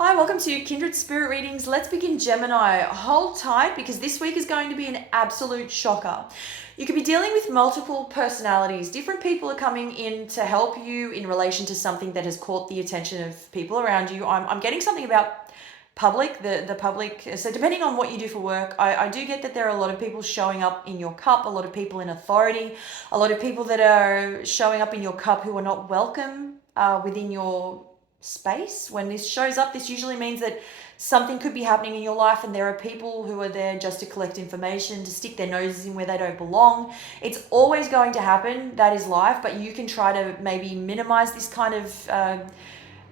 Hi, welcome to Kindred Spirit Readings. Let's begin, Gemini. Hold tight because this week is going to be an absolute shocker. You could be dealing with multiple personalities. Different people are coming in to help you in relation to something that has caught the attention of people around you. I'm getting something about public, the public. So depending on what you do for work, I do get that there are a lot of people showing up in your cup, a lot of people in authority, a lot of people that are showing up in your cup who are not welcome within your space. When this shows up, this usually means that something could be happening in your life and there are people who are there just to collect information, to stick their noses in where they don't belong. It's always going to happen. That is life, but you can try to maybe minimize this kind of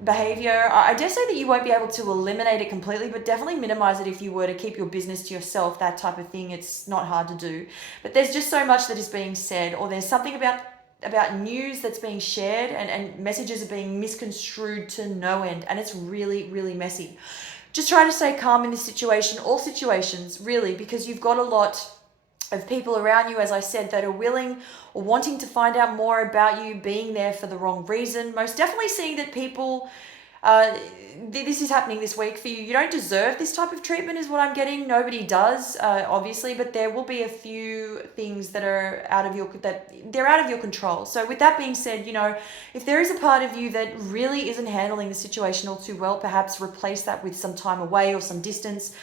behavior. I dare say that you won't be able to eliminate it completely, but definitely minimize it if you were to keep your business to yourself, that type of thing. It's not hard to do. But there's just so much that is being said, or there's something about news that's being shared and messages are being misconstrued to no end, and it's really, really messy. Just try to stay calm in this situation, all situations, really, because you've got a lot of people around you, as I said, that are willing or wanting to find out more about you, being there for the wrong reason. Most definitely seeing that people, this is happening this week for you. You don't deserve this type of treatment is what I'm getting. Nobody does, obviously, but there will be a few things that are out of your control. So with that being said, if there is a part of you that really isn't handling the situation all too well, perhaps replace that with some time away or some distance.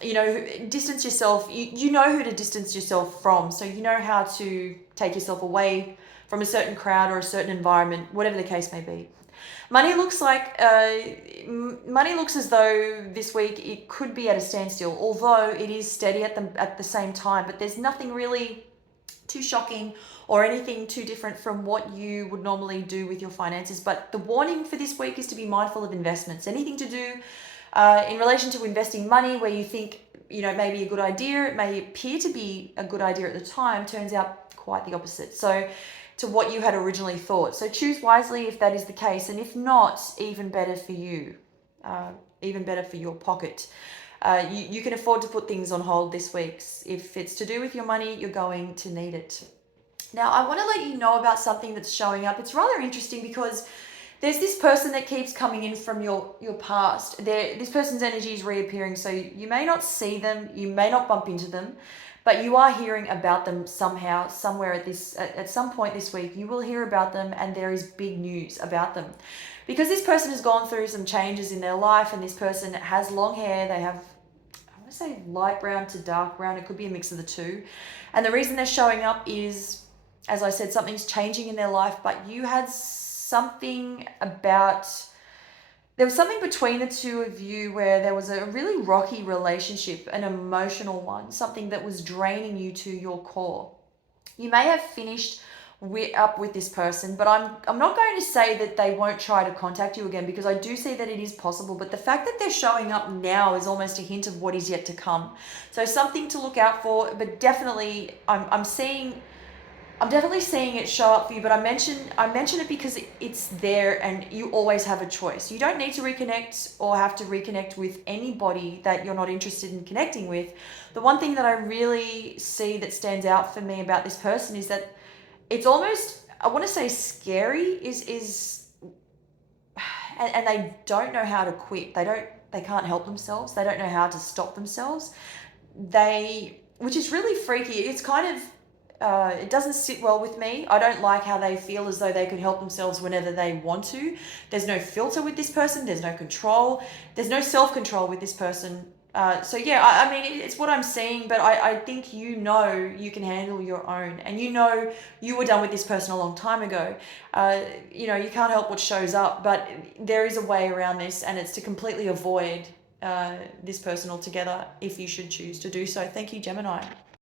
Distance yourself. You know who to distance yourself from, so you know how to take yourself away from a certain crowd or a certain environment, whatever the case may be. Money looks as though this week it could be at a standstill, although it is steady at the same time. But there's nothing really too shocking or anything too different from what you would normally do with your finances. But the warning for this week is to be mindful of investments. Anything to do in relation to investing money where you think, may be a good idea, it may appear to be a good idea at the time, turns out quite the opposite. So to what you had originally thought. So choose wisely if that is the case, and if not, even better for you, even better for your pocket. You can afford to put things on hold this week. If it's to do with your money, you're going to need it. Now, I want to let you know about something that's showing up. It's rather interesting because there's this person that keeps coming in from your past. This person's energy is reappearing, so you may not see them, you may not bump into them, but you are hearing about them somehow, somewhere at some point this week. You will hear about them, and there is big news about them. Because this person has gone through some changes in their life, and this person has long hair. They have, I want to say, light brown to dark brown. It could be a mix of the two. And the reason they're showing up is, as I said, something's changing in their life, but you had there was something between the two of you where there was a really rocky relationship, an emotional one, something that was draining you to your core. You may have finished up with this person, but I'm not going to say that they won't try to contact you again, because I do see that it is possible. But the fact that they're showing up now is almost a hint of what is yet to come. So something to look out for, but definitely I'm definitely seeing it show up for you, but I mention it because it's there and you always have a choice. You don't need to reconnect or have to reconnect with anybody that you're not interested in connecting with. The one thing that I really see that stands out for me about this person is that it's almost, I want to say, scary and they don't know how to quit. They can't help themselves. They don't know how to stop themselves. Which is really freaky. It's kind of, it doesn't sit well with me. I don't like how they feel as though they could help themselves whenever they want to. There's no filter with this person. There's no control. There's no self-control with this person. So yeah, I mean, it's what I'm seeing, but I think you can handle your own, and you were done with this person a long time ago. You can't help what shows up, but there is a way around this, and it's to completely avoid this person altogether if you should choose to do so. Thank you, Gemini.